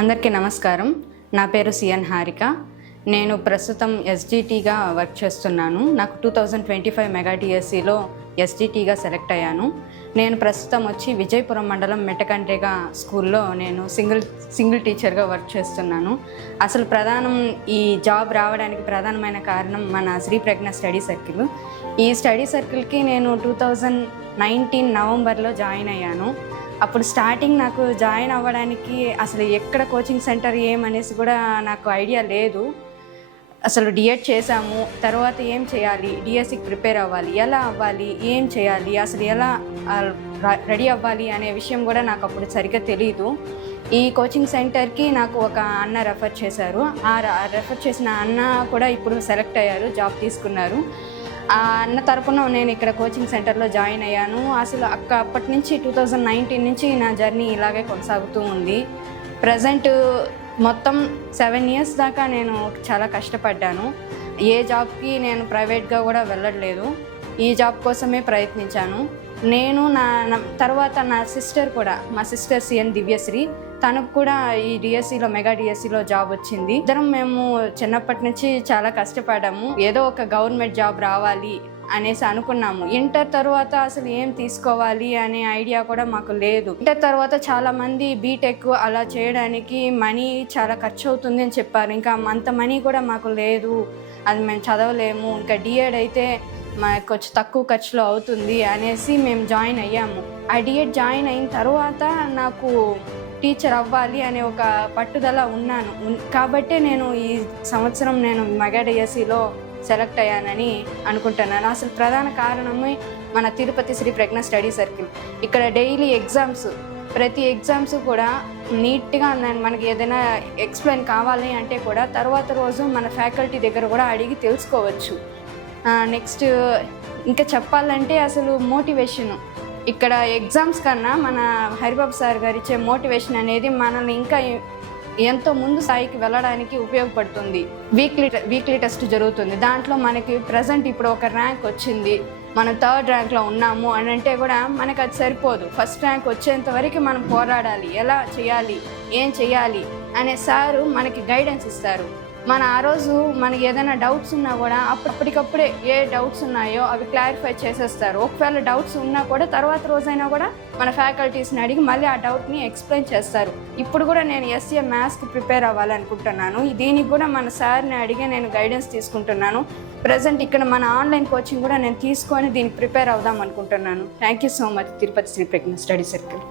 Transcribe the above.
అందరికీ నమస్కారం. నా పేరు సిఎన్ హారిక. నేను ప్రస్తుతం ఎస్జిటిగా వర్క్ చేస్తున్నాను. నాకు 2025 మెగా డిఎస్సిలో ఎస్జిటిగా సెలెక్ట్ అయ్యాను. నేను ప్రస్తుతం వచ్చి విజయపురం మండలం మెట్టకండ్రిగా స్కూల్లో నేను సింగిల్ టీచర్గా వర్క్ చేస్తున్నాను. అసలు ఈ జాబ్ రావడానికి ప్రధానమైన కారణం మన శ్రీ ప్రజ్ఞ స్టడీ సర్కిల్. ఈ స్టడీ సర్కిల్కి నేను 2019 నవంబర్లో జాయిన్ అయ్యాను. అప్పుడు స్టార్టింగ్ నాకు జాయిన్ అవ్వడానికి అసలు ఎక్కడ కోచింగ్ సెంటర్ ఏమనేసి కూడా నాకు ఐడియా లేదు. అసలు డిఎడ్ చేశాము, తర్వాత ఏం చేయాలి, డిఎస్సికి ప్రిపేర్ అవ్వాలి, ఎలా అవ్వాలి, ఏం చేయాలి, అసలు ఎలా రెడీ అవ్వాలి అనే విషయం కూడా నాకు అప్పుడు సరిగ్గా తెలీదు. ఈ కోచింగ్ సెంటర్కి నాకు ఒక అన్న రెఫర్ చేశారు. ఆ రెఫర్ చేసిన అన్న కూడా ఇప్పుడు సెలెక్ట్ అయ్యారు, జాబ్ తీసుకున్నారు. ఆ అన్న తరపున నేను ఇక్కడ కోచింగ్ సెంటర్లో జాయిన్ అయ్యాను. అసలు అప్పటి నుంచి 2019 నుంచి నా జర్నీ ఇలాగే కొనసాగుతూ ఉంది. ప్రజెంట్ మొత్తం 7 years దాకా నేను చాలా కష్టపడ్డాను. ఏ జాబ్కి నేను ప్రైవేట్గా కూడా వెళ్ళట్లేదు. ఈ జాబ్ కోసమే ప్రయత్నించాను. నేను తర్వాత నా సిస్టర్ కూడా, మా సిస్టర్ సిఎన్ దివ్యశ్రీ, తనకు కూడా ఈ డిఎస్సిలో మెగా డిఎస్సిలో జాబ్ వచ్చింది. మేము చిన్నప్పటి నుంచి చాలా కష్టపడ్డాము. ఏదో ఒక గవర్నమెంట్ జాబ్ రావాలి అనేసి అనుకున్నాము. ఇంటర్ తర్వాత అసలు ఏం తీసుకోవాలి అనే ఐడియా కూడా మాకు లేదు. ఇంటర్ తర్వాత చాలామంది బీటెక్ అలా చేయడానికి మనీ చాలా ఖర్చు అవుతుంది అని చెప్పారు. ఇంకా అంత మనీ కూడా మాకు లేదు, అది మేము చదవలేము, ఇంకా డిఎడ్ అయితే మాకు కొంచెం తక్కువ ఖర్చులో అవుతుంది అనేసి మేము జాయిన్ అయ్యాము. ఆ డిఎడ్ జాయిన్ అయిన తర్వాత నాకు టీచర్ అవ్వాలి అనే ఒక పట్టుదల ఉన్నాను. కాబట్టే నేను ఈ సంవత్సరం నేను మెగా డిఎస్సిలో సెలెక్ట్ అయ్యానని అనుకుంటున్నాను. అసలు ప్రధాన కారణమే మన తిరుపతి శ్రీ ప్రజ్ఞ స్టడీ సర్కిల్. ఇక్కడ డైలీ ఎగ్జామ్స్, ప్రతి ఎగ్జామ్స్ కూడా నీట్గా మనకి ఏదైనా ఎక్స్ప్లెయిన్ కావాలి అంటే కూడా తర్వాత రోజు మన ఫ్యాకల్టీ దగ్గర కూడా అడిగి తెలుసుకోవచ్చు. నెక్స్ట్ ఇంకా చెప్పాలంటే అసలు మోటివేషను, ఇక్కడ ఎగ్జామ్స్ కన్నా మన హరిబాబు సార్ గారు ఇచ్చే మోటివేషన్ అనేది మనల్ని ఇంకా ఎంతో ముందు స్థాయికి వెళ్ళడానికి ఉపయోగపడుతుంది. వీక్లీ టెస్ట్ జరుగుతుంది. దాంట్లో మనకి ప్రజెంట్ ఇప్పుడు ఒక ర్యాంక్ వచ్చింది, మనం 3rd ర్యాంక్లో ఉన్నాము అని అంటే కూడా మనకు అది సరిపోదు. ఫస్ట్ ర్యాంక్ వచ్చేంత వరకు మనం పోరాడాలి. ఎలా చేయాలి, ఏం చేయాలి అనే సారు మనకి గైడెన్స్ ఇస్తారు. ఆ రోజు మనకి ఏదైనా డౌట్స్ ఉన్నా కూడా అప్పటికప్పుడే ఏ డౌట్స్ ఉన్నాయో అవి క్లారిఫై చేసేస్తారు. ఒకవేళ డౌట్స్ ఉన్నా కూడా తర్వాత రోజైనా కూడా మన ఫ్యాకల్టీస్ని అడిగి మళ్ళీ ఆ డౌట్ని ఎక్స్ప్లెయిన్ చేస్తారు. ఇప్పుడు కూడా నేను ఎస్ఏ మ్యాథ్స్కి ప్రిపేర్ అవ్వాలనుకుంటున్నాను. దీనికి కూడా మన సార్ని అడిగి నేను గైడెన్స్ తీసుకుంటున్నాను. ప్రజెంట్ ఇక్కడ మన ఆన్లైన్ కోచింగ్ కూడా నేను తీసుకొని దీనికి ప్రిపేర్ అవుదాం అనుకుంటున్నాను. Thank you so much Tirupati Sri Pragna study circle.